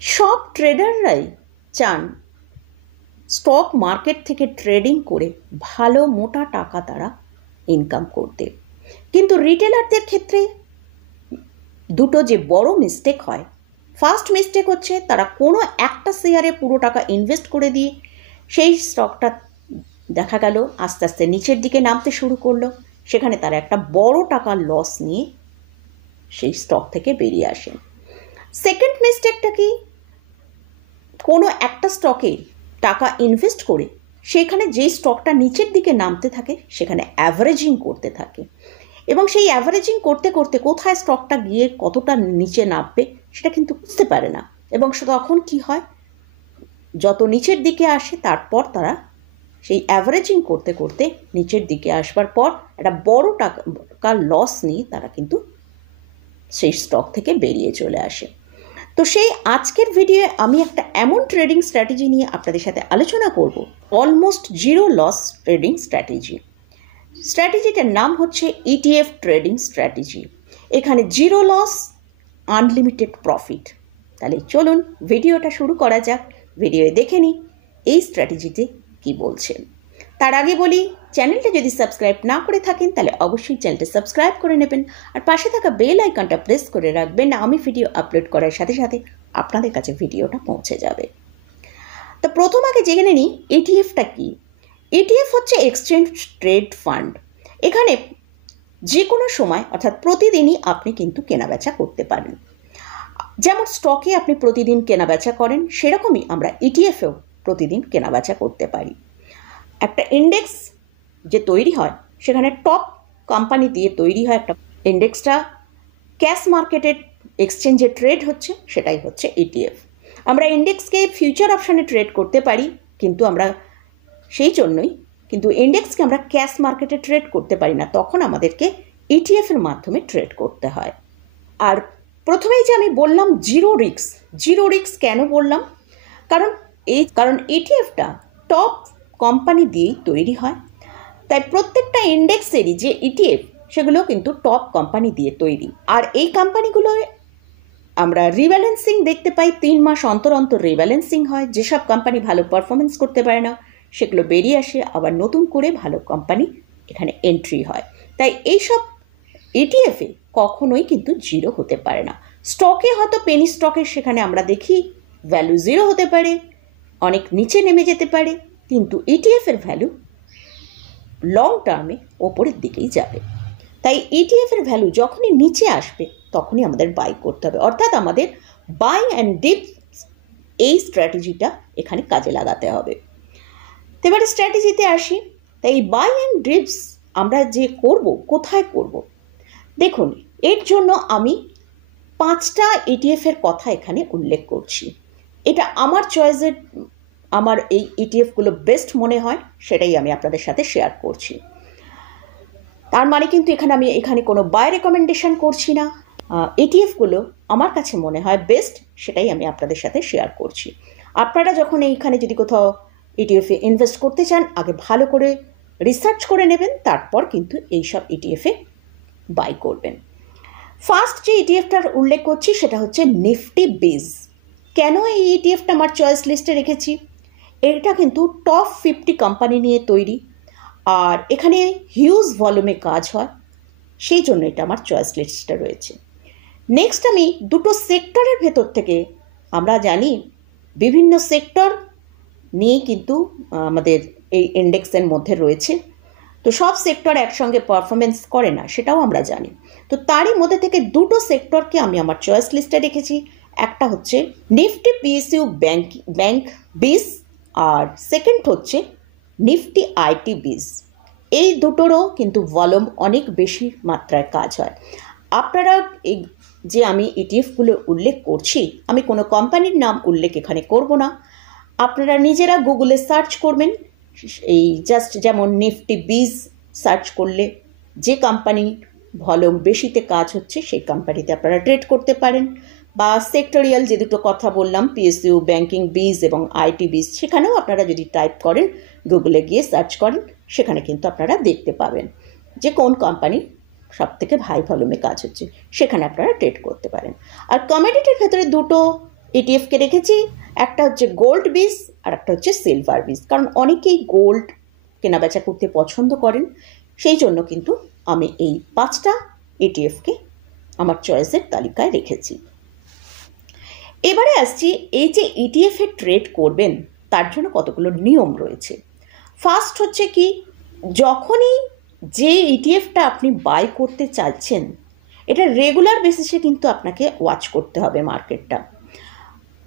সব ট্রেডাররাই চান stock market থেকে ট্রেডিং করে ভালো মোটা টাকা তারা ইনকাম করতে, কিন্তু রিটেলারদের ক্ষেত্রে দুটো যে বড় মিস্টেক হয়। ফার্স্ট মিস্টেক হচ্ছে তারা কোনো একটা শেয়ারে পুরো টাকা ইনভেস্ট করে দিয়ে সেই স্টকটা দেখা গেল আস্তে আস্তে নিচের দিকে নামতে শুরু করলো, সেখানে তারা একটা বড় টাকার লস নিয়ে সেই স্টক থেকে বেরিয়ে আসেন। সেকেন্ড মিস্টেকটা কি, কোনো একটা স্টকে টাকা ইনভেস্ট করে সেখানে যে স্টকটা নিচের দিকে নামতে থাকে সেখানে অ্যাভারেজিং করতে থাকে, এবং সেই অ্যাভারেজিং করতে করতে কোথায় স্টকটা গিয়ে কতটা নিচে নামবে সেটা কিন্তু বুঝতে পারে না, এবং তখন কি হয়, যত নিচের দিকে আসে তারপর তারা সেই অ্যাভারেজিং করতে করতে নিচের দিকে আসবার পর একটা বড় টাকার লস নিয়ে তারা কিন্তু সেই স্টক থেকে বেরিয়ে চলে আসে। তো সেই আজকের ভিডিওয়ে আমি একটা এমন ট্রেডিং স্ট্র্যাটেজি নিয়ে আপনাদের সাথে আলোচনা করব, almost zero loss trading strategy. স্ট্র্যাটেজিটার নাম হচ্ছে ইটিএফ ট্রেডিং স্ট্র্যাটেজি। এখানে জিরো লস, আনলিমিটেড প্রফিট। তাহলে চলুন ভিডিওটা শুরু করা যাক, ভিডিওয়ে দেখে নিই এই স্ট্র্যাটেজিতে কি বলছেন। তার আগে বলি, চ্যানেলটা যদি সাবস্ক্রাইব না করে থাকেন তাহলে অবশ্যই চ্যানেলটা সাবস্ক্রাইব করে নেবেন, আর পাশে থাকা বেল আইকনটা প্রেস করে রাখবেন, আমি ভিডিও আপলোড করার সাথে সাথে আপনাদের কাছে ভিডিওটা পৌঁছে যাবে। তো প্রথম আগে জেনে নিই ইটিএফটা কি। ইটিএফ হচ্ছে এক্সচেঞ্জ ট্রেড ফান্ড। এখানে যে কোনো সময় অর্থাৎ প্রতিদিনই আপনি কিন্তু কেনাবেচা করতে পারেন। যেমন স্টকে আপনি প্রতিদিন কেনাবেচা করেন, সেরকমই আমরা ইটিএফেও প্রতিদিন কেনাবেচা করতে পারি। একটা ইন্ডেক্স যে তৈরি হয় সেখানে টপ কোম্পানি দিয়ে তৈরি হয় একটা ইন্ডেক্সটা, ক্যাশ মার্কেটের এক্সচেঞ্জে ট্রেড হচ্ছে, সেটাই হচ্ছে ইটিএফ। আমরা ইন্ডেক্সকে ফিউচার অপশানে ট্রেড করতে পারি, কিন্তু আমরা সেই জন্যই কিন্তু ইন্ডেক্সকে আমরা ক্যাশ মার্কেটে ট্রেড করতে পারি না, তখন আমাদেরকে ইটিএফের মাধ্যমে ট্রেড করতে হয়। আর প্রথমেই যে আমি বললাম জিরো রিস্ক কেন বললাম, কারণ ইটিএফটা টপ কোম্পানি দিয়েই তৈরি হয়, তাই প্রত্যেকটা ইন্ডেক্সেরই যে ইটিএফ সেগুলো কিন্তু টপ কোম্পানি দিয়ে তৈরি। আর এই কোম্পানিগুলোয় আমরা রিব্যালেন্সিং দেখতে পাই, 3 মাস অন্তর অন্তর রিব্যালেন্সিং হয়। যেসব কোম্পানি ভালো পারফরমেন্স করতে পারে না সেগুলো বেরিয়ে আসে, আবার নতুন করে ভালো কোম্পানি এখানে এন্ট্রি হয়। তাই এইসব ইটিএফে কখনোই কিন্তু জিরো হতে পারে না। স্টকে হয়তো পেনি স্টকে সেখানে আমরা দেখি ভ্যালু জিরো হতে পারে, অনেক নিচে নেমে যেতে পারে, কিন্তু ইটিএফের ভ্যালু লং টার্মে ওপরের দিকেই যাবে। তাই ইটিএফের ভ্যালু যখনই নিচে আসবে তখনই আমাদের বাই করতে হবে, অর্থাৎ আমাদের বাই অ্যান্ড ডিপ এই স্ট্র্যাটেজিটা এখানে কাজে লাগাতে হবে। তো এবারে স্ট্র্যাটেজিতে আসি। তাই বাই অ্যান্ড ডিপস আমরা যে করব, কোথায় করব, দেখুন এর জন্য আমি 5টা ইটিএফের কথা এখানে উল্লেখ করছি। এটা আমার চয়েসের, আমার এই ইটিএফগুলো বেস্ট মনে হয়, সেটাই আমি আপনাদের সাথে শেয়ার করছি। তার মানে কিন্তু এখানে কোনো বাই রেকমেন্ডেশন করছি না। ইটিএফগুলো আমার কাছে মনে হয় বেস্ট, সেটাই আমি আপনাদের সাথে শেয়ার করছি। আপনারা যখন এইখানে যদি কোথাও ইটিএফে ইনভেস্ট করতে চান, আগে ভালো করে রিসার্চ করে নেবেন, তারপর কিন্তু এইসব ইটিএফে বাই করবেন। ফার্স্ট যে ইটিএফটার উল্লেখ করছি সেটা হচ্ছে নিফটি বিজ। কেন এই ইটিএফটা আমার চয়েস লিস্টে রেখেছি, এটা কিন্তু টপ 50 কোম্পানি নিয়ে তৈরি, আর এখানে হিউজ ভলিউমে কাজ হয়, সেই জন্য এটা আমার চয়েস লিস্টে রয়েছে। নেক্সট আমি দুটো সেক্টরের ভেতর থেকে, আমরা জানি বিভিন্ন সেক্টর নিয়ে কিন্তু আমাদের এই ইন্ডেক্সের মধ্যে রয়েছে, তো সব সেক্টর একসঙ্গে পারফরমেন্স করে না, সেটাও আমরা জানি। তো তারই মধ্যে থেকে দুটো সেক্টরকে আমি আমার চয়েস লিস্টে রেখেছি। একটা হচ্ছে নিফটি পিএসইউ ব্যাংক বিজ, আর সেকেন্ড হচ্ছে নিফটি আইটি বিজ। এই দুটোরও কিন্তু ভলিউম অনেক বেশি মাত্রায় কাজ হয়। আপনারা এই যে আমি ইটিএফগুলো উল্লেখ করছি, আমি কোনো কোম্পানির নাম উল্লেখ এখানে করব না, আপনারা নিজেরা গুগলে সার্চ করবেন। এই জাস্ট যেমন নিফটি বিজ সার্চ করলে যে কোম্পানি ভলিউম বেশিতে কাজ হচ্ছে সেই কোম্পানিতে আপনারা ট্রেড করতে পারেন, বা সেক্টরিয়াল যে দুটো কথা বললাম, পিএসইউ ব্যাংকিং বিজ এবং আইটি বিজ, সেখানেও আপনারা যদি টাইপ করেন, গুগলে গিয়ে সার্চ করেন, সেখানে কিন্তু আপনারা দেখতে পাবেন যে কোন কোম্পানি সব থেকে হাই ভলিউমে কাজ হচ্ছে, সেখানে আপনারা ট্রেড করতে পারেন। আর কমোডিটির ভেতরে দুটো ইটিএফকে রেখেছি, একটা হচ্ছে গোল্ড বিজ আর একটা হচ্ছে সিলভার বিজ, কারণ অনেকেই গোল্ড কেনাবেচা করতে পছন্দ করেন, সেই জন্য কিন্তু আমি এই 5টা ইটিএফকে আমার চয়েসের তালিকায় রেখেছি। এবারে আসছি, এই যে ইটিএফে ট্রেড করবেন তার জন্য কতগুলো নিয়ম রয়েছে। ফার্স্ট হচ্ছে কি, যখনই যে ইটিএফটা আপনি বাই করতে চাইছেন, এটা রেগুলার বেসিসে কিন্তু আপনাকে ওয়াচ করতে হবে মার্কেটটা।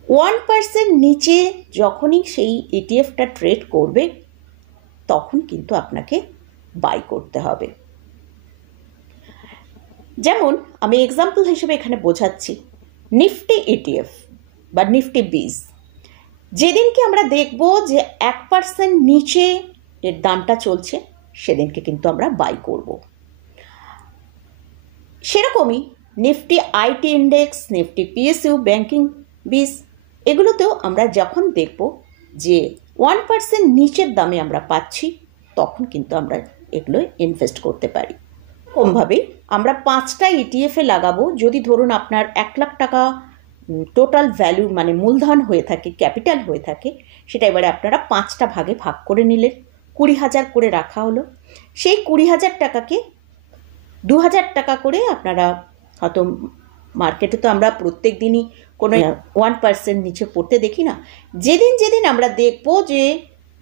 1% নিচে যখনই সেই ইটিএফটা ট্রেড করবে তখন কিন্তু আপনাকে বাই করতে হবে। যেমন আমি এক্সাম্পল হিসেবে এখানে বোঝাচ্ছি, নিফটি ইটিএফ বা নিফটি বিজ, যেদিনকে আমরা দেখব যে 1% নিচে এর দামটা চলছে সেদিনকে কিন্তু আমরা বাই করব। সেরকমই Nifty IT index, Nifty PSU, banking বিজ, এগুলোতেও আমরা যখন দেখব যে 1% নিচের দামে আমরা পাচ্ছি তখন কিন্তু আমরা এগুলো ইনভেস্ট করতে পারি। এরকমভাবেই আমরা 5টা ইটিএফে লাগাবো। যদি ধরুন আপনার 1 লাখ টাকা টোটাল ভ্যালু মানে মূলধন হয়ে থাকে, ক্যাপিটাল হয়ে থাকে, সেটা এবারে আপনারা 5টা ভাগে ভাগ করে নিলেন, 20,000 করে রাখা হলো। সেই 20,000 টাকাকে 2,000 টাকা করে আপনারা হয়তো, মার্কেটে তো আমরা প্রত্যেক দিনই কোনো 1% নিচে পড়তে দেখি না, যেদিন যেদিন আমরা দেখব যে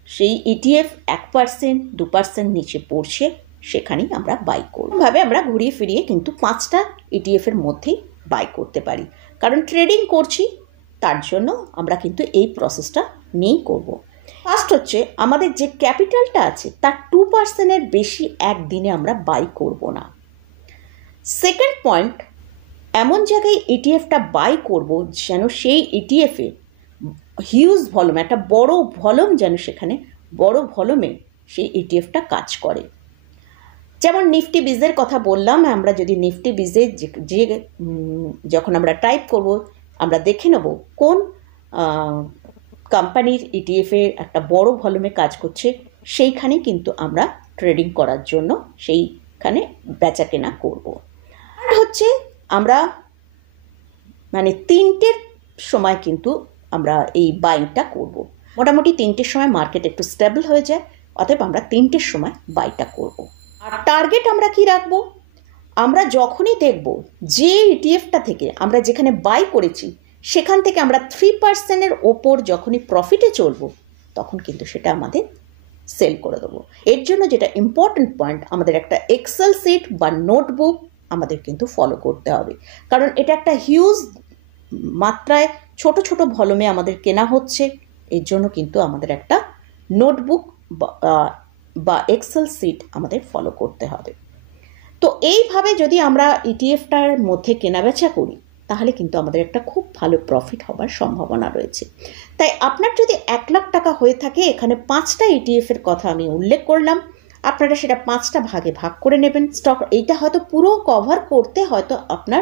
সেই ইটিএফ 1%, 2% নিচে পড়ছে সেখানেই আমরা বাই করব। ভাবে আমরা ঘুরিয়ে ফিরিয়ে কিন্তু 5টা ইটিএফের মধ্যেই বাই করতে পারি, কারণ ট্রেডিং করছি তার জন্য আমরা কিন্তু এই প্রসেসটা নিয়েই করব। ফার্স্ট হচ্ছে, আমাদের যে ক্যাপিটালটা আছে তার 2%-এর বেশি একদিনে আমরা বাই করব না। সেকেন্ড পয়েন্ট, এমন জায়গায় ইটিএফটা বাই করব যেন সেই ইটিএফে হিউজ ভলিউম, একটা বড় ভলিউম, যেন সেখানে বড় ভলিউমে সেই ইটিএফটা কাজ করে। যেমন নিফটি বিজের কথা বললাম, আমরা যদি নিফটি বিজে যে যখন আমরা টাইপ করব আমরা দেখে নেব কোন কোম্পানির ইটিএফে একটা বড় ভলিউমে কাজ করছে, সেইখানে কিন্তু আমরা ট্রেডিং করার জন্য সেইখানে বেচা কেনা করব। আর হচ্ছে আমরা মানে 3টের সময় কিন্তু আমরা এই বাইংটা করব। মোটামুটি 3টের সময় মার্কেট একটু স্টেবল হয়ে যায়, অতএব আমরা 3টের সময় বাইটা করব। আর টার্গেট আমরা কি রাখবো, আমরা যখনই দেখব যে ইটিএফটা থেকে আমরা যেখানে বাই করেছি সেখান থেকে আমরা 3%-এর ওপর যখনই প্রফিটে চলবো তখন কিন্তু সেটা আমাদের সেল করে দেবো। এর জন্য যেটা ইম্পর্টেন্ট পয়েন্ট, আমাদের একটা এক্সেল শিট বা নোটবুক আমাদের কিন্তু ফলো করতে হবে, কারণ এটা একটা হিউজ মাত্রায় ছোট ছোট ভলিউমে আমাদের কেনা হচ্ছে। এর জন্য কিন্তু আমাদের একটা নোটবুক বা এক্সেল শিট আমাদের ফলো করতে হবে। তো এইভাবে যদি আমরা ইটিএফটার মধ্যে কেনাবেচা করি তাহলে কিন্তু আমাদের একটা খুব ভালো প্রফিট হবার সম্ভাবনা রয়েছে। তাই আপনার যদি 1 লাখ টাকা হয়ে থাকে, এখানে 5টা ইটিএফের কথা আমি উল্লেখ করলাম, আপনারা সেটা 5টা ভাগে ভাগ করে নেবেন। স্টক এইটা হয়তো পুরো কভার করতে, হয়তো আপনার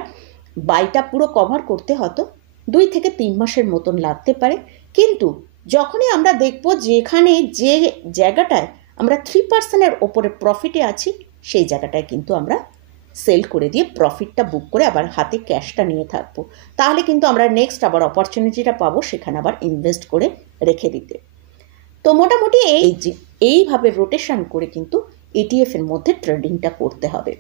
বাইটা পুরো কভার করতে হয়তো 2 থেকে 3 মাসের মতন লাগতে পারে, কিন্তু যখনই আমরা দেখব যেখানে যে জায়গাটায় আমরা 3%-এর ওপরে প্রফিটে আছি সেই জায়গাটায় কিন্তু আমরা সেল করে দিয়ে প্রফিটটা বুক করে আবার হাতে ক্যাশটা নিয়ে থাকবো, তাহলে কিন্তু আমরা নেক্সট আবার অপরচুনিটিটা পাবো সেখানে আবার ইনভেস্ট করে রেখে দিতে। তো মোটামুটি এইভাবে রোটেশন করে কিন্তু ইটিএফের মধ্যে ট্রেডিংটা করতে হবে।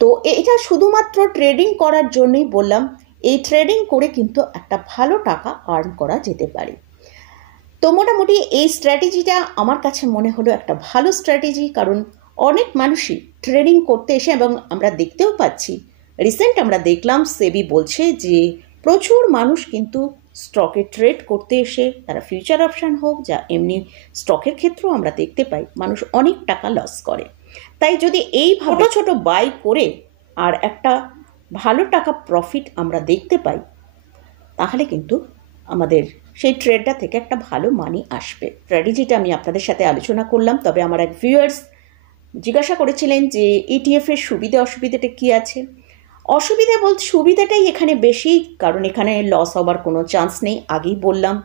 তো এটা শুধুমাত্র ট্রেডিং করার জন্যই বললাম, এই ট্রেডিং করে কিন্তু একটা ভালো টাকা আর্ন করা যেতে পারে। তো মোটামুটি এই স্ট্র্যাটেজিটা আমার কাছে মনে হলো একটা ভালো স্ট্র্যাটেজি, কারণ অনেক মানুষই ট্রেডিং করতে এসে, এবং আমরা দেখতেও পাচ্ছি রিসেন্ট আমরা দেখলাম সেবি বলছে যে প্রচুর মানুষ কিন্তু স্টকে ট্রেড করতে এসে, তারা ফিউচার অপশান হোক যা এমনি স্টকের ক্ষেত্রেও আমরা দেখতে পাই, মানুষ অনেক টাকা লস করে। তাই যদি এইভাবে ছোট বাই করে আর একটা ভালো টাকা প্রফিট আমরা দেখতে পাই তাহলে কিন্তু আমাদের সেই ট্রেডটা থেকে একটা ভালো মানি আসবে। স্ট্র্যাটেজিটা আমি আপনাদের সাথে আলোচনা করলাম। তবে আমার এক ভিউয়ার্স জিজ্ঞাসা করেছিলেন যে ইটিএফের সুবিধা অসুবিধাটা কী আছে। অসুবিধা বলতে সুবিধাটাই এখানে বেশি, কারণ এখানে লস হবার কোনো চান্স নেই, আগেই বললাম।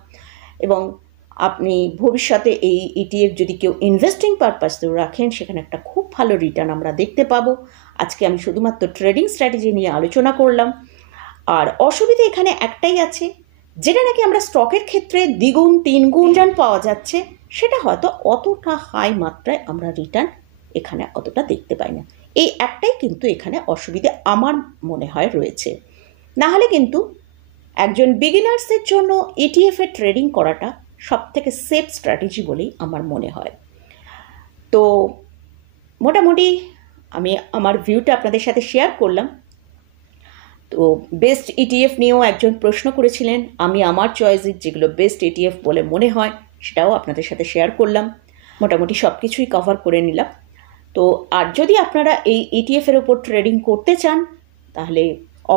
এবং আপনি ভবিষ্যতে এই ইটিএফ যদি কেউ ইনভেস্টিং পারপাস রাখেন সেখানে একটা খুব ভালো রিটার্ন আমরা দেখতে পাবো। আজকে আমি শুধুমাত্র ট্রেডিং স্ট্র্যাটেজি নিয়ে আলোচনা করলাম। আর অসুবিধা এখানে একটাই আছে, যেটা নাকি আমরা স্টকের ক্ষেত্রে দ্বিগুণ তিনগুণ রিটার্ন পাওয়া যাচ্ছে, সেটা হয়তো অতটা হাই মাত্রায় আমরা রিটার্ন এখানে অতটা দেখতে পাই না। এই একটাই কিন্তু এখানে অসুবিধে আমার মনে হয় রয়েছে। না হলে কিন্তু একজন বিগিনার্সের জন্য ইটিএফে ট্রেডিং করাটা সবথেকে সেফ স্ট্র্যাটেজি বলেই আমার মনে হয়। তো মোটামুটি আমি আমার ভিউটা আপনাদের সাথে শেয়ার করলাম। তো বেস্ট ইটিএফ নিয়েও একজন প্রশ্ন করেছিলেন, আমি আমার চয়েসের যেগুলো বেস্ট ইটিএফ বলে মনে হয় সেটাও আপনাদের সাথে শেয়ার করলাম। মোটামুটি সব কিছুই কভার করে নিলাম। তো আর যদি আপনারা এই ইটিএফের ওপর ট্রেডিং করতে চান, তাহলে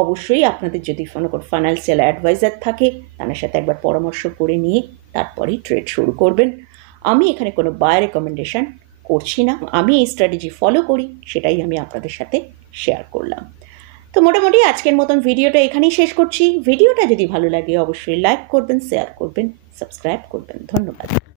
অবশ্যই আপনাদের যদি কোনো ফাইন্যান্সিয়াল অ্যাডভাইজার থাকে তাদের সাথে একবার পরামর্শ করে নিয়ে তারপরেই ট্রেড শুরু করবেন। আমি এখানে কোনো বাই রেকমেন্ডেশন করছি না, আমি এই স্ট্র্যাটেজি ফলো করি, সেটাই আমি আপনাদের সাথে শেয়ার করলাম। তো মোটামুটি আজকের মতন ভিডিওটা এখানেই শেষ করছি। ভিডিওটা যদি ভালো লাগে অবশ্যই লাইক করবেন, শেয়ার করবেন, সাবস্ক্রাইব করবেন। ধন্যবাদ।